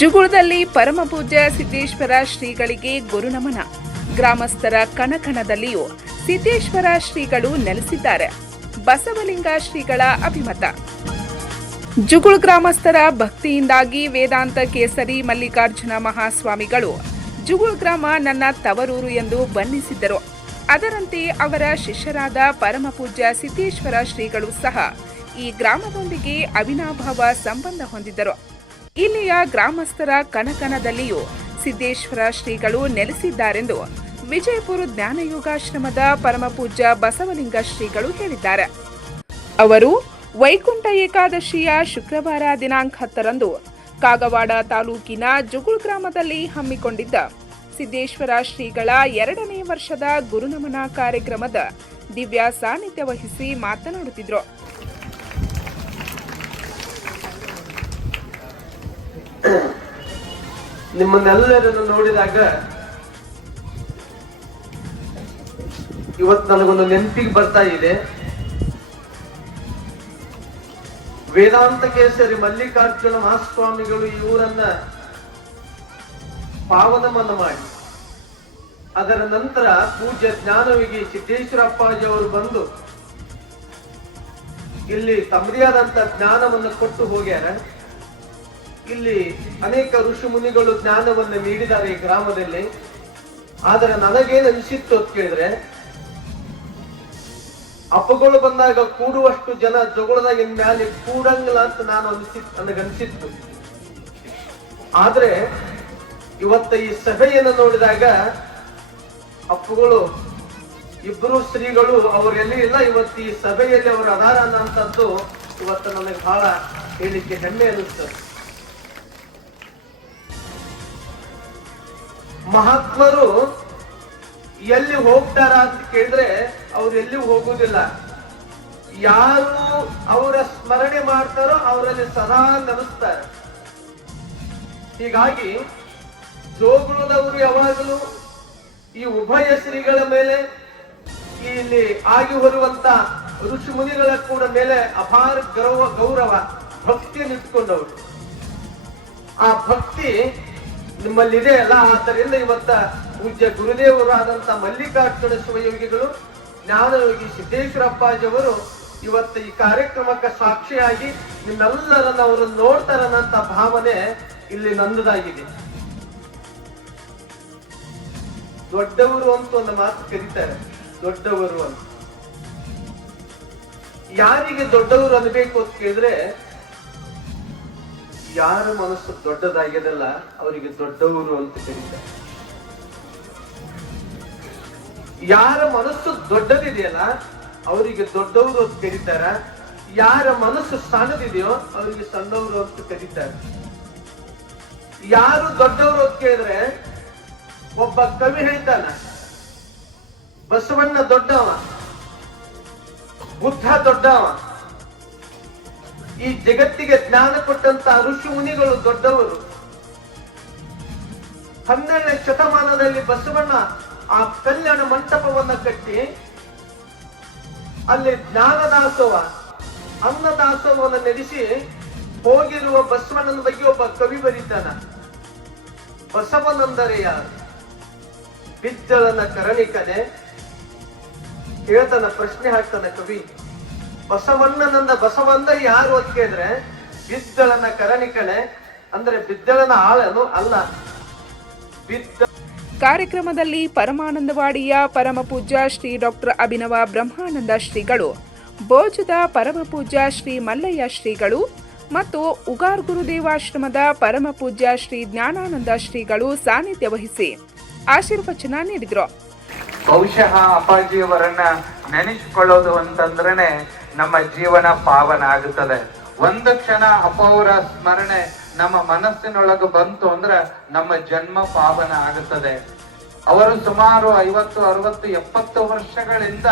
ಜುಗುಳದಲ್ಲಿ ಪರಮಪೂಜ್ಯ ಸಿದ್ದೇಶ್ವರ ಶ್ರೀಗಳಿಗೆ ಗುರುನಮನ ಗ್ರಾಮಸ್ಥರ ಕಣಕಣದಲ್ಲಿಯೂ ಸಿದ್ದೇಶ್ವರ ಶ್ರೀಗಳು ನೆಲೆಸಿದ್ದಾರೆ. ಬಸವಲಿಂಗ ಶ್ರೀಗಳ ಅಭಿಮತ. ಜುಗುಳ್ ಗ್ರಾಮಸ್ಥರ ಭಕ್ತಿಯಿಂದಾಗಿ ವೇದಾಂತ ಕೇಸರಿ ಮಲ್ಲಿಕಾರ್ಜುನ ಮಹಾಸ್ವಾಮಿಗಳು ಜುಗುಳ್ ಗ್ರಾಮ ನನ್ನ ತವರೂರು ಎಂದು ಬಣ್ಣಿಸಿದ್ದರು. ಅದರಂತೆ ಅವರ ಶಿಷ್ಯರಾದ ಪರಮಪೂಜ್ಯ ಸಿದ್ದೇಶ್ವರ ಶ್ರೀಗಳು ಸಹ ಈ ಗ್ರಾಮದೊಂದಿಗೆ ಅವಿನಾಭಾವ ಸಂಬಂಧ ಹೊಂದಿದ್ದರು. ಇಲ್ಲಿಯ ಗ್ರಾಮಸ್ಥರ ಕಣಕಣದಲ್ಲಿಯೂ ಸಿದ್ದೇಶ್ವರ ಶ್ರೀಗಳು ನೆಲೆಸಿದ್ದಾರೆಂದು ವಿಜಯಪುರ ಜ್ಞಾನಯೋಗಾಶ್ರಮದ ಪರಮಪೂಜ್ಯ ಬಸವಲಿಂಗ ಶ್ರೀಗಳು ಹೇಳಿದ್ದಾರೆ. ಅವರು ವೈಕುಂಠ ಏಕಾದಶಿಯ ಶುಕ್ರವಾರ ದಿನಾಂಕ ಹತ್ತರಂದು ಕಾಗವಾಡ ತಾಲೂಕಿನ ಜುಗುಳ್ ಗ್ರಾಮದಲ್ಲಿ ಹಮ್ಮಿಕೊಂಡಿದ್ದ ಸಿದ್ದೇಶ್ವರ ಶ್ರೀಗಳ ಎರಡನೇ ವರ್ಷದ ಗುರುನಮನ ಕಾರ್ಯಕ್ರಮದ ದಿವ್ಯ ಸಾನ್ನಿಧ್ಯ ವಹಿಸಿ ಮಾತನಾಡುತ್ತಿದ್ರು. ನಿಮ್ಮನ್ನೆಲ್ಲರನ್ನು ನೋಡಿದಾಗ ಇವತ್ತು ನನಗೊಂದು ನೆನಪಿಗೆ ಬರ್ತಾ ಇದೆ. ವೇದಾಂತ ಕೇಸರಿ ಮಲ್ಲಿಕಾರ್ಜುನ ಮಹಾಸ್ವಾಮಿಗಳು ಇವರನ್ನ ಪಾವನಮನ ಮಾಡಿ. ಅದರ ನಂತರ ಪೂಜ್ಯ ಜ್ಞಾನವಿಗೆ ಸಿದ್ದೇಶ್ವರ ಅಪ್ಪಾಜಿ ಅವರು ಬಂದು ಇಲ್ಲಿ ತಮ್ಮದೇ ಆದಂತ ಜ್ಞಾನವನ್ನು ಕೊಟ್ಟು ಹೋಗ್ಯಾರ. ಇಲ್ಲಿ ಅನೇಕ ಋಷಿ ಮುನಿಗಳು ಜ್ಞಾನವನ್ನು ನೀಡಿದ್ದಾರೆ ಈ ಗ್ರಾಮದಲ್ಲಿ. ಆದ್ರೆ ನನಗೇನು ಅನಿಸಿತ್ತು ಅಂತ ಕೇಳಿದ್ರೆ, ಅಪ್ಪಗಳು ಬಂದಾಗ ಕೂಡುವಷ್ಟು ಜನ ಜಗಳದಾಗ ಮ್ಯಾಲೆ ಕೂಡಂಗಿಲ್ಲ ಅಂತ ನಾನು ಅನಿಸಿತ್ ನನಗನ್ಸಿತ್ತು ಆದ್ರೆ ಇವತ್ತ ಈ ಸಭೆಯನ್ನು ನೋಡಿದಾಗ ಅಪ್ಪಗಳು ಇಬ್ಬರು ಶ್ರೀಗಳು ಅವರೆಲ್ಲಿ ಇಲ್ಲ, ಇವತ್ತು ಈ ಸಭೆಯಲ್ಲಿ ಅವರು ಅದಾರ ಅನ್ನೋಂಥದ್ದು ಇವತ್ತು ನನಗೆ ಬಹಳ ಹೇಳಿಕೆ ಹೆಮ್ಮೆ ಅನಿಸ್ತದೆ ಮಹಾತ್ಮರು ಎಲ್ಲಿ ಹೋಗ್ತಾರ ಅಂತ ಕೇಳಿದ್ರೆ ಅವ್ರು ಎಲ್ಲಿ ಹೋಗುವುದಿಲ್ಲ ಯಾರು ಅವರ ಸ್ಮರಣೆ ಮಾಡ್ತಾರೋ ಅವರಲ್ಲಿ ಸದಾ ನೆನೆಸ್ತಾರೆ ಹೀಗಾಗಿ ಜೋಗುಳದವರು ಯಾವಾಗಲೂ ಈ ಉಭಯ ಶ್ರೀಗಳ ಮೇಲೆ ಇಲ್ಲಿ ಆಗಿ ಹೊರುವಂತ ಋಷಿ ಮುನಿಗಳ ಕೂಡ ಮೇಲೆ ಅಪಾರ ಗೌರವ ಗೌರವ, ಭಕ್ತಿಯನ್ನು ಇಟ್ಕೊಂಡವರು ಆ ಭಕ್ತಿ ನಿಮ್ಮಲ್ಲಿದೆ ಅಲ್ಲ ಆದ್ದರಿಂದ ಇವತ್ತ ಪೂಜ್ಯ ಗುರುದೇವರು ಆದಂತ ಮಲ್ಲಿಕಾರ್ಜುನ ಶಿವಯೋಗಿಗಳು ಜ್ಞಾನಯೋಗಿ ಸಿದ್ದೇಶ್ವರಪ್ಪಾಜಿಯವರು ಇವತ್ತು ಈ ಕಾರ್ಯಕ್ರಮಕ್ಕೆ ಸಾಕ್ಷಿಯಾಗಿ ನಿಮ್ಮೆಲ್ಲರನ್ನ ಅವರು ನೋಡ್ತಾರನ್ನಂತ ಭಾವನೆ ಇಲ್ಲಿ ನಂದದಾಗಿದೆ. ದೊಡ್ಡವರು ಅಂತ ಒಂದು ಮಾತು ಕರೀತಾರೆ, ದೊಡ್ಡವರು ಅಂತ. ಯಾರಿಗೆ ದೊಡ್ಡವರು ಅನ್ಬೇಕು ಅಂತ ಕೇಳಿದ್ರೆ ಯಾರ ಮನಸ್ಸು ದೊಡ್ಡದಾಗ್ಯದಲ್ಲ ಅವರಿಗೆ ದೊಡ್ಡವರು ಅಂತ ಕರೀತಾರೆ ಯಾರ ಮನಸ್ಸು ದೊಡ್ಡದಿದೆಯಲ್ಲ ಅವರಿಗೆ ದೊಡ್ಡವರು ಅಂತ ಕರೀತಾರ. ಯಾರ ಮನಸ್ಸು ಸಣ್ಣದಿದೆಯೋ ಅವರಿಗೆ ಸಣ್ಣವರು ಅಂತ ಕರೀತಾರೆ. ಯಾರು ದೊಡ್ಡವರು ಅಂತ ಕೇಳಿದ್ರೆ ಒಬ್ಬ ಕವಿ ಹೇಳ್ತಾನ, ಬಸವಣ್ಣ ದೊಡ್ಡವ, ಬುದ್ಧ ದೊಡ್ಡವ. ಈ ಜಗತ್ತಿಗೆ ಜ್ಞಾನ ಕೊಟ್ಟಂತ ಋಷಿ ಮುನಿಗಳು ದೊಡ್ಡವರು. ಹನ್ನೆರಡನೇ ಶತಮಾನದಲ್ಲಿ ಬಸವಣ್ಣ ಆ ಕಲ್ಯಾಣ ಮಂಟಪವನ್ನ ಕಟ್ಟಿ ಅಲ್ಲಿ ಜ್ಞಾನದಾಸೋಹ, ಅನ್ನದಾಸೋಹವನ್ನು ನಡೆಸಿ ಹೋಗಿರುವ ಬಸವಣ್ಣನ ಬಗ್ಗೆ ಒಬ್ಬ ಕವಿ ಬರೀತಾನ. ಬಸವನಂದರೆ ಯಾರು? ಬಿಜ್ಜಳನ ಕರಣಿಕನೆ ಹೇಳ್ತಾನ ಪ್ರಶ್ನೆ ಹಾಕ್ತಾನ ಕವಿ. ಬಸವಣ್ಣನಂದ ಬಸವ ಅಂದ್ರೆ ಯಾರು ಅಂತ ಕೇಳಿದ್ರೆ ಬಿದ್ದಳನ ಕರಣಿಕಳೆ ಅಂದ್ರೆ ಬಿದ್ದಳನ ಆಳನು ಅಲ್ಲ. ಬಿದ್ದ ಕಾರ್ಯಕ್ರಮದಲ್ಲಿ ಪರಮಾನಂದವಾಡಿಯ ಪರಮಪೂಜ್ಯ ಶ್ರೀ ಡಾಕ್ಟರ್ ಅಭಿನವ ಬ್ರಹ್ಮಾನಂದ ಶ್ರೀಗಳು ಬೋಜದ ಪರಮಪೂಜ್ಯ ಶ್ರೀ ಮಲ್ಲಯ್ಯ ಶ್ರೀಗಳು ಮತ್ತು ಉಗಾರ್ ಗುರುದೇವಾಶ್ರಮದ ಪರಮಪೂಜ್ಯ ಶ್ರೀ ಜ್ಞಾನಾನಂದ ಶ್ರೀಗಳು ಸಾನ್ನಿಧ್ಯ ವಹಿಸಿ ಆಶೀರ್ವಚನ ನೀಡಿದರು. ಬಹುಶಃ ಅಪ್ಪಾಜಿಯವರನ್ನ ನೆನೆಸಿಕೊಳ್ಳೋದು ಅಂತಂದ್ರೇನೆ ನಮ್ಮ ಜೀವನ ಪಾವನ ಆಗುತ್ತದೆ. ಒಂದು ಕ್ಷಣ ಅಪೌರ ಸ್ಮರಣೆ ನಮ್ಮ ಮನಸ್ಸಿನೊಳಗೆ ಬಂತು ಅಂದ್ರೆ ನಮ್ಮ ಜನ್ಮ ಪಾವನ ಆಗುತ್ತದೆ. ಅವರು ಸುಮಾರು ಐವತ್ತು, ಅರವತ್ತು, ಎಪ್ಪತ್ತು ವರ್ಷಗಳಿಂದ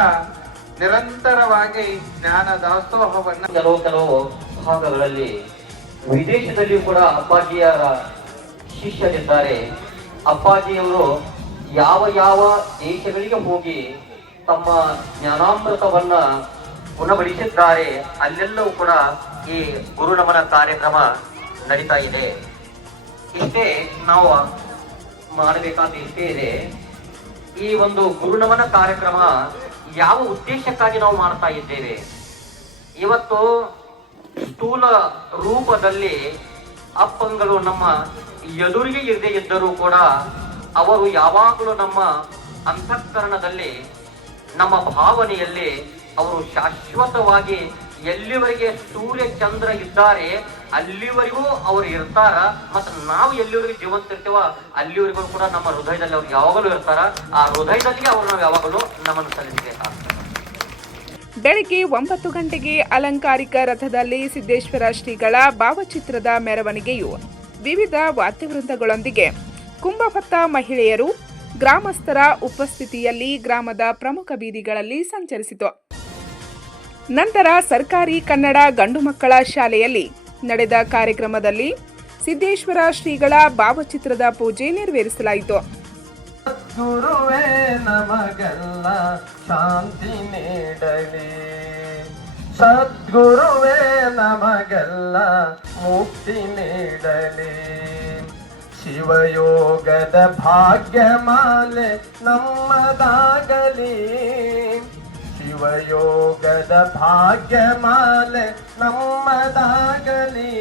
ನಿರಂತರವಾಗಿ ಜ್ಞಾನ ದಾಸೋಹವನ್ನು ಕೆಲವು ಕೆಲವು ಭಾಗಗಳಲ್ಲಿ ವಿದೇಶದಲ್ಲಿಯೂ ಕೂಡ ಅಪ್ಪಾಜಿಯರ ಶಿಷ್ಯರಿದ್ದಾರೆ. ಅಪ್ಪಾಜಿಯವರು ಯಾವ ಯಾವ ದೇಶಗಳಿಗೆ ಹೋಗಿ ತಮ್ಮ ಜ್ಞಾನಾಮೃತವನ್ನ ಗುಣಪಡಿಸಿದ್ದಾರೆ ಅಲ್ಲೆಲ್ಲವೂ ಕೂಡ ಈ ಗುರುನಮನ ಕಾರ್ಯಕ್ರಮ ನಡೀತಾ ಇದೆ. ಇಷ್ಟೇ ನಾವು ಮಾಡಬೇಕಾದ ಇಷ್ಟೇ ಇದೆ. ಈ ಒಂದು ಗುರುನಮನ ಕಾರ್ಯಕ್ರಮ ಯಾವ ಉದ್ದೇಶಕ್ಕಾಗಿ ನಾವು ಮಾಡ್ತಾ ಇದ್ದೇವೆ? ಇವತ್ತು ಸ್ಥೂಲ ರೂಪದಲ್ಲಿ ಅಪ್ಪಂಗಳು ನಮ್ಮ ಎದುರಿಗೆ ಇರದೇ ಇದ್ದರೂ ಕೂಡ ಅವರು ಯಾವಾಗಲೂ ನಮ್ಮ ಅಂತಃಕರಣದಲ್ಲಿ, ನಮ್ಮ ಭಾವನೆಯಲ್ಲಿ ಅವರು ಶಾಶ್ವತವಾಗಿ ಎಲ್ಲಿವರೆಗೆ ಸೂರ್ಯ ಚಂದ್ರ ಇದ್ದಾರೆ, ಅಲ್ಲಿವರೆಗೂ ಅವರು ಇರ್ತಾರ, ಮತ್ತು ನಾವು ಎಲ್ಲಿವರೆಗೂ ಜೀವಂತ ಇರ್ತೇವ ಅಲ್ಲಿವರೆಗೂ ಕೂಡ ನಮ್ಮ ಹೃದಯದಲ್ಲಿ ಅವ್ರು ಯಾವಾಗಲೂ ಇರ್ತಾರ. ಆ ಹೃದಯದಲ್ಲಿ ಅವ್ರು ನಾವು ಯಾವಾಗಲೂ ನಮ್ಮನ್ನು ಸಲ್ಲಿಸಬೇಕಾಗ್ತದೆ ಬೆಳಗ್ಗೆ ಒಂಬತ್ತು ಗಂಟೆಗೆ ಅಲಂಕಾರಿಕ ರಥದಲ್ಲಿ ಸಿದ್ದೇಶ್ವರ ಶ್ರೀಗಳ ಭಾವಚಿತ್ರದ ಮೆರವಣಿಗೆಯು ವಿವಿಧ ವಾದ್ಯವೃಂದಗಳೊಂದಿಗೆ ಕುಂಭಭತ್ತ ಮಹಿಳೆಯರು ಗ್ರಾಮಸ್ಥರ ಉಪಸ್ಥಿತಿಯಲ್ಲಿ ಗ್ರಾಮದ ಪ್ರಮುಖ ಬೀದಿಗಳಲ್ಲಿ ಸಂಚರಿಸಿತು. ನಂತರ ಸರ್ಕಾರಿ ಕನ್ನಡ ಗಂಡು ಮಕ್ಕಳ ಶಾಲೆಯಲ್ಲಿ ನಡೆದ ಕಾರ್ಯಕ್ರಮದಲ್ಲಿ ಸಿದ್ದೇಶ್ವರ ಶ್ರೀಗಳ ಭಾವಚಿತ್ರದ ಪೂಜೆ ನೆರವೇರಿಸಲಾಯಿತು. ಗುರುವೇ ನಮಗೆಲ್ಲ ಶಾಂತಿ ಸದ್ಗುರುವೇ ನಮಗೆಲ್ಲ ಮುಕ್ತಿ ನೀಡಲಿ. ಶಿವಯೋಗದ ಭಾಗ್ಯಮಾಲೆ ನಮ್ಮದಾಗಲಿ. ಶಿವಯೋಗದ ಭಾಗ್ಯಮಾಲೆ ನಮ್ಮದಾಗಲಿ.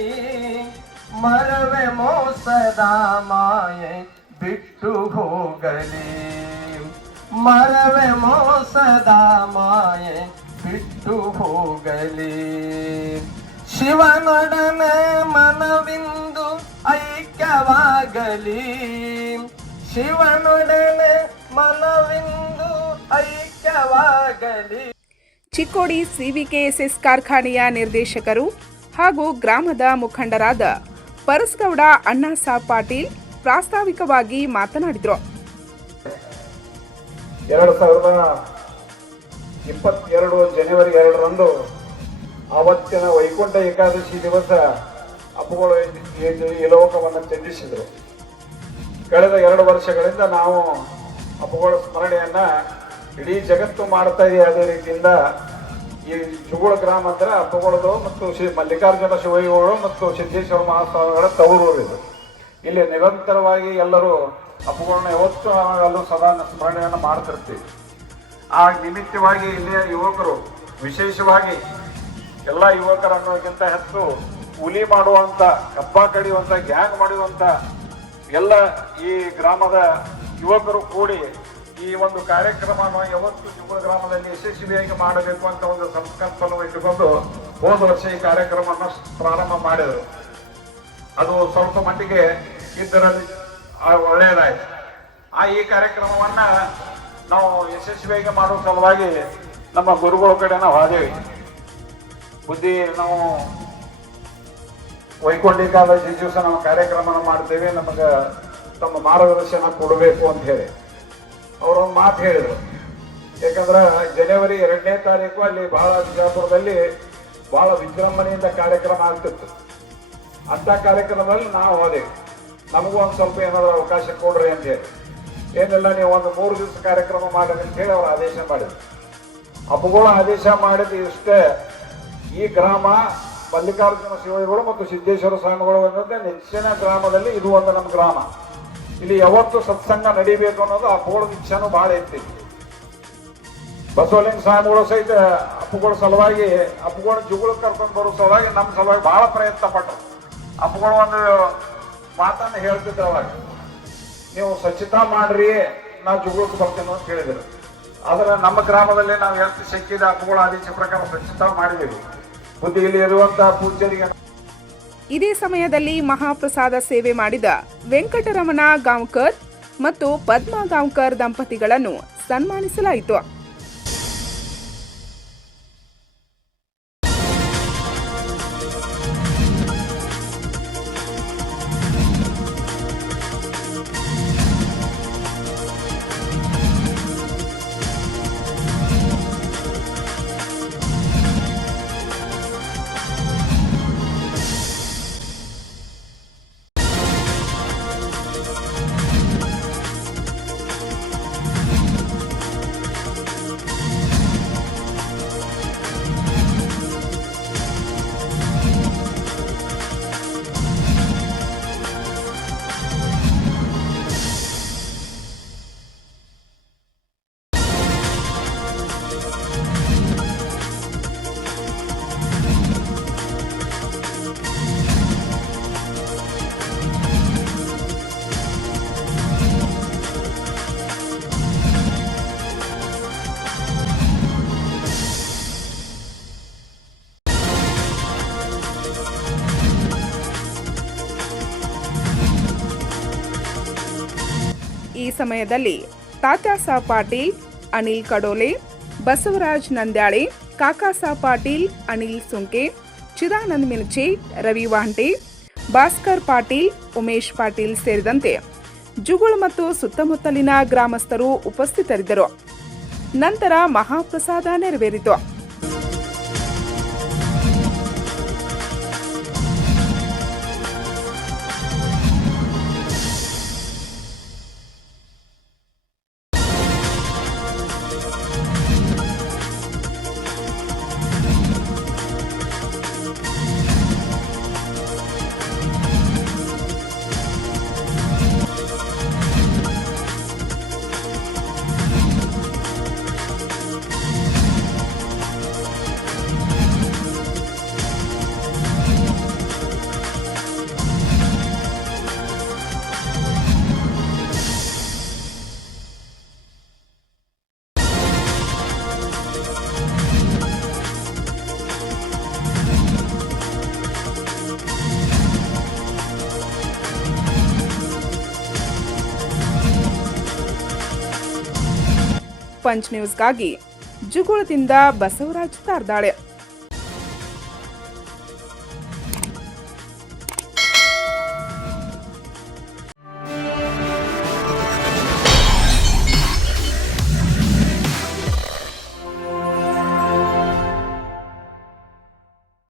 ಮರವೆ ಮೋಸದ ಮಾಯೆ ಬಿಟ್ಟು ಹೋಗಲಿ. ಮರವೆ ಮೋಸದ ಮಾಯೆ ಬಿಟ್ಟು ಹೋಗಲಿ. ಶಿವನೊಡನೆ ಮನವಿಂದು ಐಕ್ಯವಾಗಲಿ. ಶಿವನೊಡನೆ ಮನವಿಂದು ಐಕ್ಯವಾಗಲಿ. ಚಿಕ್ಕೋಡಿ ಸಿವಿಕೆಎಸ್ಎಸ್ ಕಾರ್ಖಾನೆಯ ನಿರ್ದೇಶಕರು ಹಾಗೂ ಗ್ರಾಮದ ಮುಖಂಡರಾದ ಪರಸ್ಗೌಡ ಅಣ್ಣಾಸಾಬ್ ಪಾಟೀಲ್ ಪ್ರಾಸ್ತಾವಿಕವಾಗಿ ಮಾತನಾಡಿದರು. ಎರಡು ಸಾವಿರದ ಇಪ್ಪತ್ತೆರಡು ಜನವರಿ ಎರಡರಂದು ಆವತ್ತಿನ ವೈಕುಂಠ ಏಕಾದಶಿ ದಿವಸ ಈ- ಈ ಲೋಕವನ್ನು ತ್ಯಜಿಸಿದರು. ಕಳೆದ ಎರಡು ವರ್ಷಗಳಿಂದ ನಾವು ಹಬ್ಬಗಳ ಸ್ಮರಣೆಯನ್ನ ಇಡೀ ಜಗತ್ತು ಮಾಡ್ತಾ ಇದೆ ಅದೇ ರೀತಿಯಿಂದ ಈ ಜುಗುಳ ಗ್ರಾಮ ಅಂದ್ರೆ ಮತ್ತು ಶ್ರೀ ಮಲ್ಲಿಕಾರ್ಜುನ ಶಿವಯ್ಯಗಳು ಮತ್ತು ಸಿದ್ದೇಶ್ವರ ಮಹಾಸ್ವಾಮಿಗಳ ತವರು ಇದು ಇಲ್ಲಿ ನಿರಂತರವಾಗಿ ಎಲ್ಲರೂ ಅಪ್ಪಗಳನ್ನ ಯಾವತ್ತು ಅಲ್ಲೂ ಸದಾ ಸ್ಮರಣೆಯನ್ನು ಮಾಡ್ತಿರ್ತೀವಿ. ಆ ನಿಮಿತ್ತವಾಗಿ ಇಲ್ಲಿಯ ಯುವಕರು, ವಿಶೇಷವಾಗಿ ಎಲ್ಲ ಯುವಕರನ್ನೋಕ್ಕಿಂತ ಹೆಚ್ಚು ಹುಲಿ ಮಾಡುವಂತ ಕಪ್ಪ ಕಡಿಯುವಂಥ ಗ್ಯಾಂಗ್ ಮಾಡುವಂಥ ಎಲ್ಲ ಈ ಗ್ರಾಮದ ಯುವಕರು ಕೂಡಿ ಈ ಒಂದು ಕಾರ್ಯಕ್ರಮವನ್ನು ಯಾವತ್ತು ಜುಗುಳ ಗ್ರಾಮದಲ್ಲಿ ಯಶಸ್ವಿಯಾಗಿ ಮಾಡಬೇಕು ಅಂತ ಒಂದು ಸಂಕಲ್ಪವನ್ನು ಇಟ್ಟುಕೊಂಡು ಹೋದ ವರ್ಷ ಈ ಕಾರ್ಯಕ್ರಮವನ್ನು ಪ್ರಾರಂಭ ಮಾಡಿದರು. ಅದು ಸ್ವಲ್ಪ ಮಟ್ಟಿಗೆ ಇದ್ದರಲ್ಲಿ ಒಳ್ಳೆಯದಾಯಿತು. ಆ ಈ ಕಾರ್ಯಕ್ರಮವನ್ನ ನಾವು ಯಶಸ್ವಿಯಾಗಿ ಮಾಡುವ ಸಲುವಾಗಿ ನಮ್ಮ ಗುರುಗಳ ಕಡೆ ನಾವು ಹಾದೇವಿ. ಬುದ್ಧಿ ನಾವು ವೈಕುಂಠಿಕಾದಶಿ ದಿವಸ ನಾವು ಕಾರ್ಯಕ್ರಮ ಮಾಡ್ತೇವೆ, ನಮಗೆ ತಮ್ಮ ಮಾರ್ಗದರ್ಶನ ಕೊಡಬೇಕು ಅಂತ ಹೇಳಿ. ಅವರು ಒಂದು ಮಾತು ಹೇಳಿದರು. ಯಾಕಂದ್ರೆ ಜನವರಿ ಎರಡನೇ ತಾರೀಕು ಅಲ್ಲಿ ಬಹಳ ಬಿಜಾಪುರದಲ್ಲಿ ಬಹಳ ವಿಜೃಂಭಣೆಯಿಂದ ಕಾರ್ಯಕ್ರಮ ಆಗ್ತಿತ್ತು. ಅಂಥ ಕಾರ್ಯಕ್ರಮದಲ್ಲಿ ನಾವು ಹೋದೆವು. ನಮಗೂ ಒಂದು ಸ್ವಲ್ಪ ಏನಾದರೂ ಅವಕಾಶ ಕೊಡ್ರಿ ಅಂತ ಹೇಳಿ. ಏನೆಲ್ಲ, ನೀವು ಒಂದು ಮೂರು ದಿವಸ ಕಾರ್ಯಕ್ರಮ ಮಾಡಿ ಅಂತ ಹೇಳಿ ಅವರು ಆದೇಶ ಮಾಡಿದ್ರು. ಅಪ್ಪುಗಳು ಆದೇಶ ಮಾಡಿದ ಇಷ್ಟೇ. ಈ ಗ್ರಾಮ ಮಲ್ಲಿಕಾರ್ಜುನ ಶಿವಗಳು ಮತ್ತು ಸಿದ್ದೇಶ್ವರ ಸ್ವಾಮಿಗಳು ಅನ್ನೋದೇ ನೆಚ್ಚಿನ ಗ್ರಾಮದಲ್ಲಿ ಇದು ಒಂದು ನಮ್ಮ ಗ್ರಾಮ. ಇಲ್ಲಿ ಯಾವತ್ತು ಸತ್ಸಂಗ ನಡಿಬೇಕು ಅನ್ನೋದು ಆ ಬೋರ್ಡ್ ಇಚ್ಛೆನೂ ಭಾಳ ಐತಿ. ಬಸವಲಿಂಗ ಸ್ವಾಮಿಗಳು ಸಹಿತ ಅಪ್ಪುಗಳ ಸಲುವಾಗಿ ಅಪ್ಪುಗಳ ಜುಗುಳು ಕರ್ಕೊಂಡು ಬರೋ ಸಲುವಾಗಿ ನಮ್ಮ ಸಲುವಾಗಿ ಬಹಳ ಪ್ರಯತ್ನ ಪಟ್ಟರು ಅಪ್ಪುಗಳು ಒಂದು ಮಾತನ್ನು ಹೇಳ್ತಿದ್ರು ಅವಾಗ. ನೀವು ಸ್ವಚ್ಛತಾ ಮಾಡ್ರಿ, ನಾ ಜುಗುಳಕ್ಕೆ ಬರ್ತೇನೆ ಅಂತ ಹೇಳಿದರು. ಆದ್ರೆ ನಮ್ಮ ಗ್ರಾಮದಲ್ಲಿ ನಾವು ಎಷ್ಟು ಸಿಕ್ಕಿದ ಅಪ್ಪುಗಳ ಆದೇಶ ಪ್ರಕಾರ ಸ್ವಚ್ಛತಾ ಮಾಡಿದ್ದೀವಿ. ಬುದ್ಧಿ ಇಲ್ಲಿ ಇರುವಂತಹ ಪೂಜ್ಯರಿಗೆ ಇದೇ ಸಮಯದಲ್ಲಿ ಮಹಾಪ್ರಸಾದ ಸೇವೆ ಮಾಡಿದ ವೆಂಕಟರಮಣ ಗಾಂವ್ಕರ್ ಮತ್ತು ಪದ್ಮಾ ಗಾಂವ್ಕರ್ ದಂಪತಿಗಳನ್ನು ಸನ್ಮಾನಿಸಲಾಯಿತು. ಸಮಯದಲ್ಲಿ ತಾತ್ಯಾಸ ಪಾಟೀಲ್, ಅನಿಲ್ ಕಡೋಲೆ, ಬಸವರಾಜ್ ನಂದ್ಯಾಳೆ ಕಾಕಾಸಾ ಪಾಟೀಲ್, ಅನಿಲ್ ಸುಂಕೆ, ಚಿದಾನಂದ್ ಮಿನಚಿ ರವಿ ವಾಂಟೆ, ಭಾಸ್ಕರ್ ಪಾಟೀಲ್, ಉಮೇಶ್ ಪಾಟೀಲ್ ಸೇರಿದಂತೆ ಜುಗುಳ್ ಮತ್ತು ಸುತ್ತಮುತ್ತಲಿನ ಗ್ರಾಮಸ್ಥರು ಉಪಸ್ಥಿತರಿದ್ದರು. ನಂತರ ಮಹಾಪ್ರಸಾದ ನೆರವೇರಿತು. ಪಂಚ್ ನ್ಯೂಸ್ಗಾಗಿ ಜುಗುಳದಿಂದ ಬಸವರಾಜ್ ತಾರ್ದಾಳೆ.